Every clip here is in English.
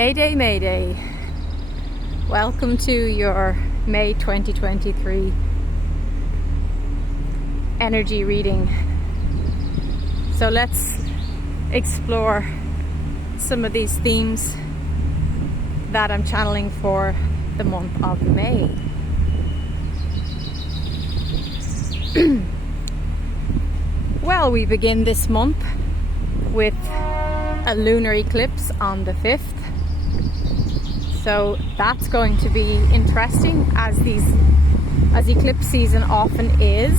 Mayday, Mayday. Welcome to your May 2023 energy reading. So let's explore some of these themes that I'm channeling for the month of May. Well, we begin this month with a lunar eclipse on the 5th. So that's going to be interesting, as eclipse season often is.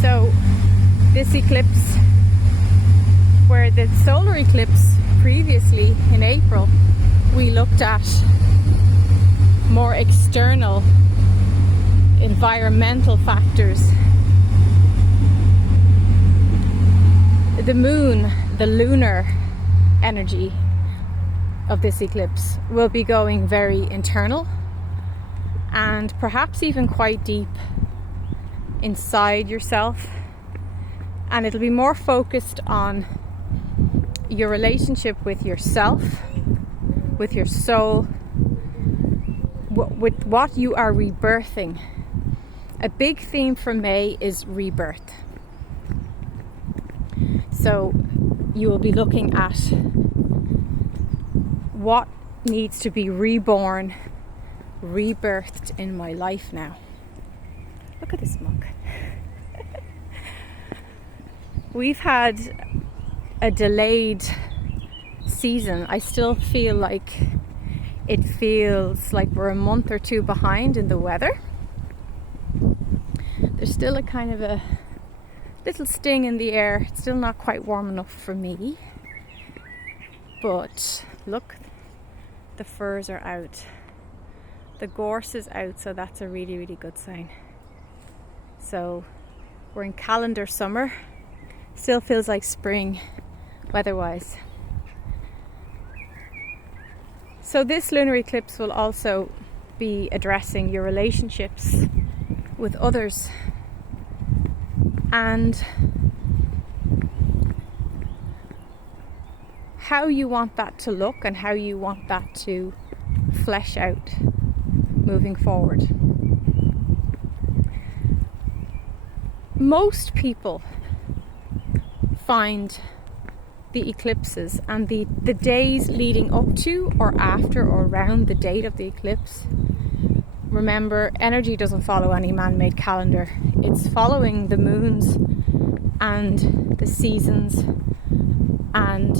So this eclipse, where the solar eclipse previously in April, we looked at more external environmental factors. The moon, the lunar energy of this eclipse will be going very internal and perhaps even quite deep inside yourself, and it'll be more focused on your relationship with yourself, with your soul, with what you are rebirthing. A big theme for May is rebirth. So you will be looking at what needs to be reborn, rebirthed in my life now. Look at this mug. We've had a delayed season. I still feel like we're a month or two behind in the weather. There's still a kind of a little sting in the air. It's still not quite warm enough for me. But look, the firs are out. The gorse is out, so that's a really, really good sign. So we're in calendar summer. Still feels like spring weather-wise. So this lunar eclipse will also be addressing your relationships with others, and how you want that to look and how you want that to flesh out moving forward. Most people find the eclipses and the days leading up to or after or around the date of the eclipse. Remember, energy doesn't follow any man-made calendar. It's following the moons and the seasons and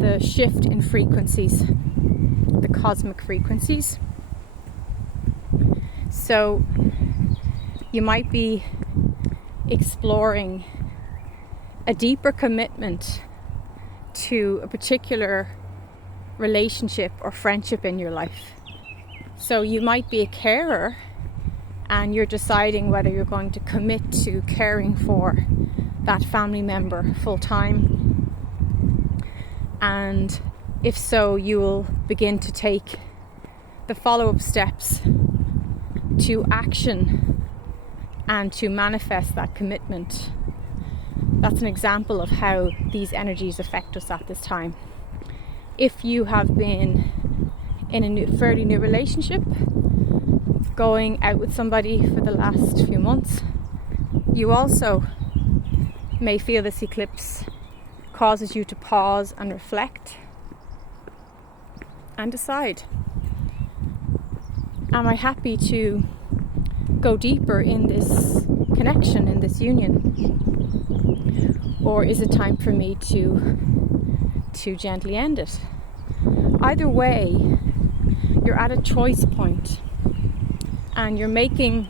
the shift in frequencies, the cosmic frequencies. So you might be exploring a deeper commitment to a particular relationship or friendship in your life. So you might be a carer and you're deciding whether you're going to commit to caring for that family member full time. And if so, you will begin to take the follow-up steps to action and to manifest that commitment. That's an example of how these energies affect us at this time. If you have been in a fairly new relationship, going out with somebody for the last few months, you also may feel this eclipse causes you to pause and reflect and decide, am I happy to go deeper in this connection, in this union? Or is it time for me to gently end it? Either way, you're at a choice point and you're making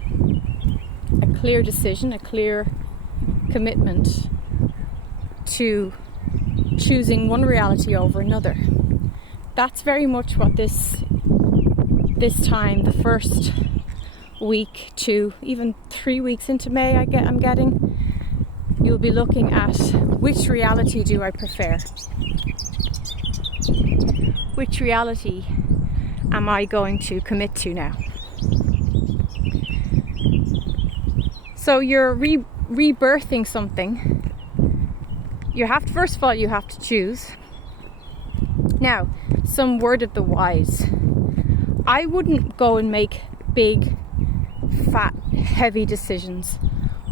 a clear decision, a clear commitment to choosing one reality over another. That's very much what this time, the first week to even 3 weeks into May, I'm getting, you'll be looking at which reality do I prefer? Which reality am I going to commit to now? So you're rebirthing something. You have to, first of all, you have to choose. Now, some word of the wise. I wouldn't go and make big, fat, heavy decisions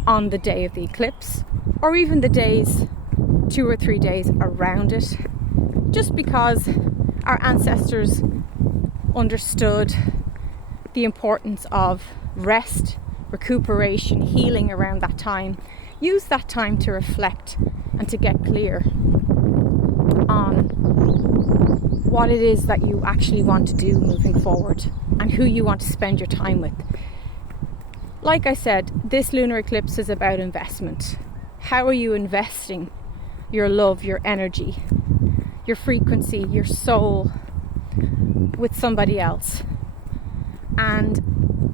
on the day of the eclipse, or even the days, 2 or 3 days around it, just because our ancestors understood the importance of rest, recuperation, healing around that time. Use that time to reflect and to get clear on what it is that you actually want to do moving forward and who you want to spend your time with. Like I said, this lunar eclipse is about investment. How are you investing your love, your energy, your frequency, your soul with somebody else? And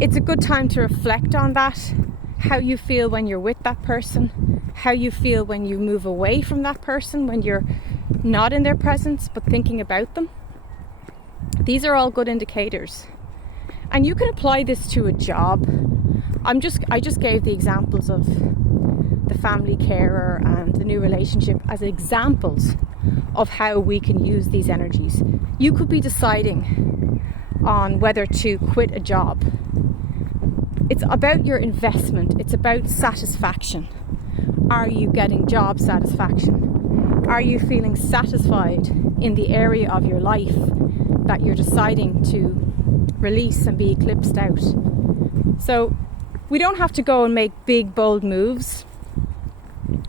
it's a good time to reflect on that, how you feel when you're with that person, how you feel when you move away from that person, when you're not in their presence but thinking about them. These are all good indicators. And you can apply this to a job. I just gave the examples of the family carer and the new relationship as examples of how we can use these energies. You could be deciding on whether to quit a job. It's about your investment. It's about satisfaction. Are you getting job satisfaction? Are you feeling satisfied in the area of your life that you're deciding to release and be eclipsed out? So we don't have to go and make big, bold moves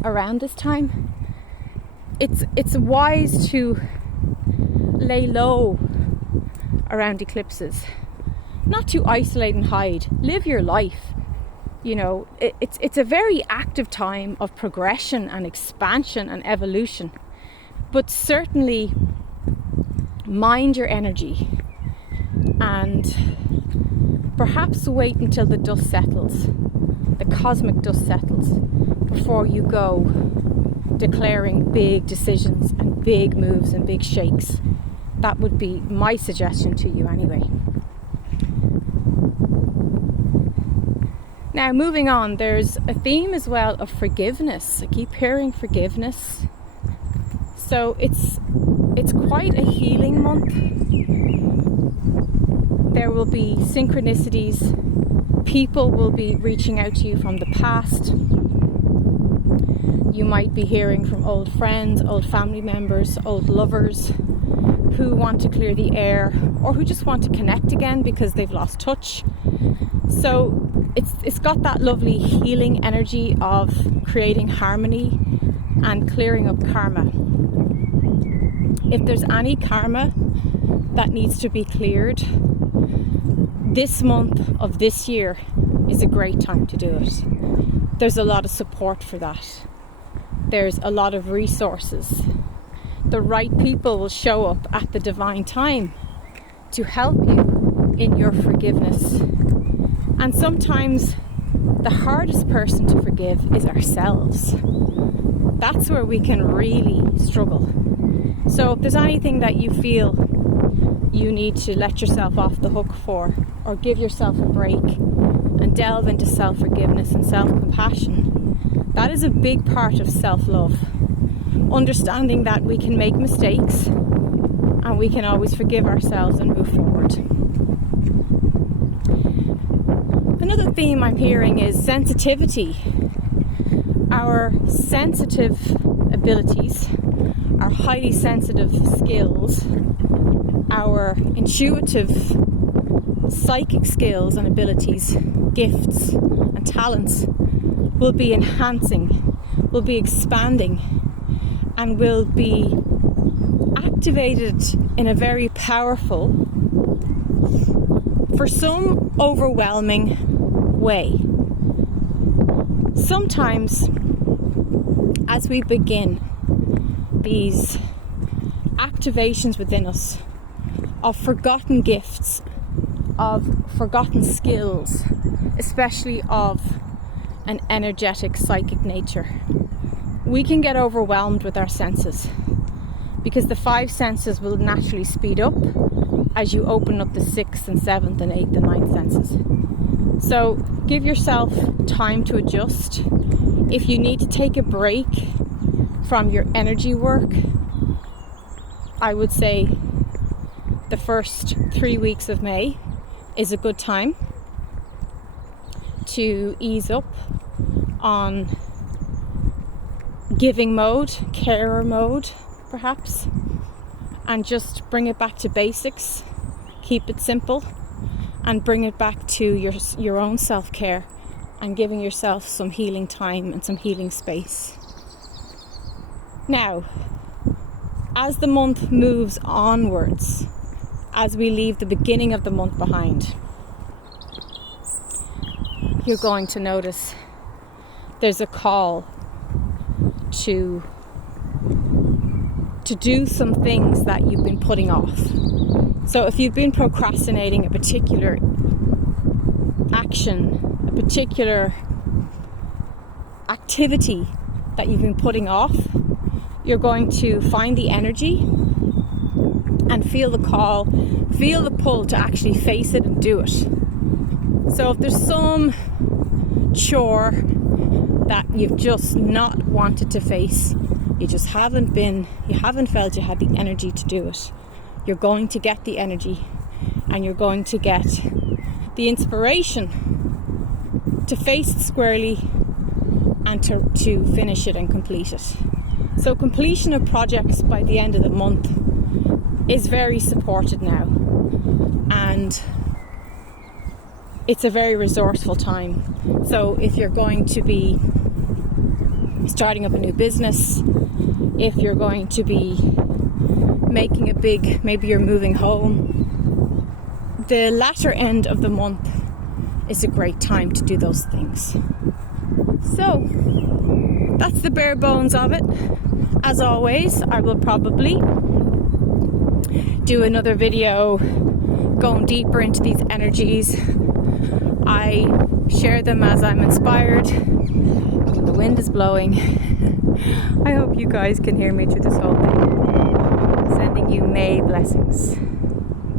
around this time. It's wise to lay low around eclipses, not to isolate and hide. Live your life. You know, it's a very active time of progression and expansion and evolution, but certainly mind your energy and perhaps wait until the dust settles, the cosmic dust settles, before you go declaring big decisions and big moves and big shakes. That would be my suggestion to you anyway. Now, moving on, there's a theme as well of forgiveness. I keep hearing forgiveness. So it's quite a healing month. There will be synchronicities. People will be reaching out to you from the past. You might be hearing from old friends, old family members, old lovers who want to clear the air or who just want to connect again because they've lost touch. So it's got that lovely healing energy of creating harmony and clearing up karma. If there's any karma that needs to be cleared, this month of this year is a great time to do it. There's a lot of support for that. There's a lot of resources. The right people will show up at the divine time to help you in your forgiveness. And sometimes the hardest person to forgive is ourselves. That's where we can really struggle. So if there's anything that you feel you need to let yourself off the hook for, or give yourself a break and delve into self-forgiveness and self-compassion, that is a big part of self-love. Understanding that we can make mistakes and we can always forgive ourselves and move forward. Another theme I'm hearing is sensitivity. Our sensitive abilities, our highly sensitive skills, our intuitive psychic skills and abilities, gifts and talents will be enhancing, will be expanding, and will be activated in a very powerful, for some overwhelming way. Sometimes as we begin these activations within us of forgotten gifts, of forgotten skills, especially of an energetic psychic nature, we can get overwhelmed with our senses, because the 5 senses will naturally speed up as you open up the 6th and 7th and 8th and 9th senses. So give yourself time to adjust. If you need to take a break from your energy work, I would say the first 3 weeks of May is a good time to ease up on giving mode, carer mode perhaps, and just bring it back to basics, keep it simple, and bring it back to your own self-care and giving yourself some healing time and some healing space. Now, as the month moves onwards, as we leave the beginning of the month behind, you're going to notice there's a call to do some things that you've been putting off. So if you've been procrastinating a particular action, a particular activity that you've been putting off, you're going to find the energy and feel the call, feel the pull to actually face it and do it. So if there's some chore that you've just not wanted to face, you haven't felt you had the energy to do it, you're going to get the energy and you're going to get the inspiration to face it squarely and to finish it and complete it. So completion of projects by the end of the month is very supported now, and it's a very resourceful time. So if you're going to be starting up a new business, if you're going to be making maybe you're moving home, the latter end of the month is a great time to do those things. So that's the bare bones of it. As always, I will probably do another video going deeper into these energies. I share them as I'm inspired. The wind is blowing. I hope you guys can hear me through this whole thing. Sending you May blessings.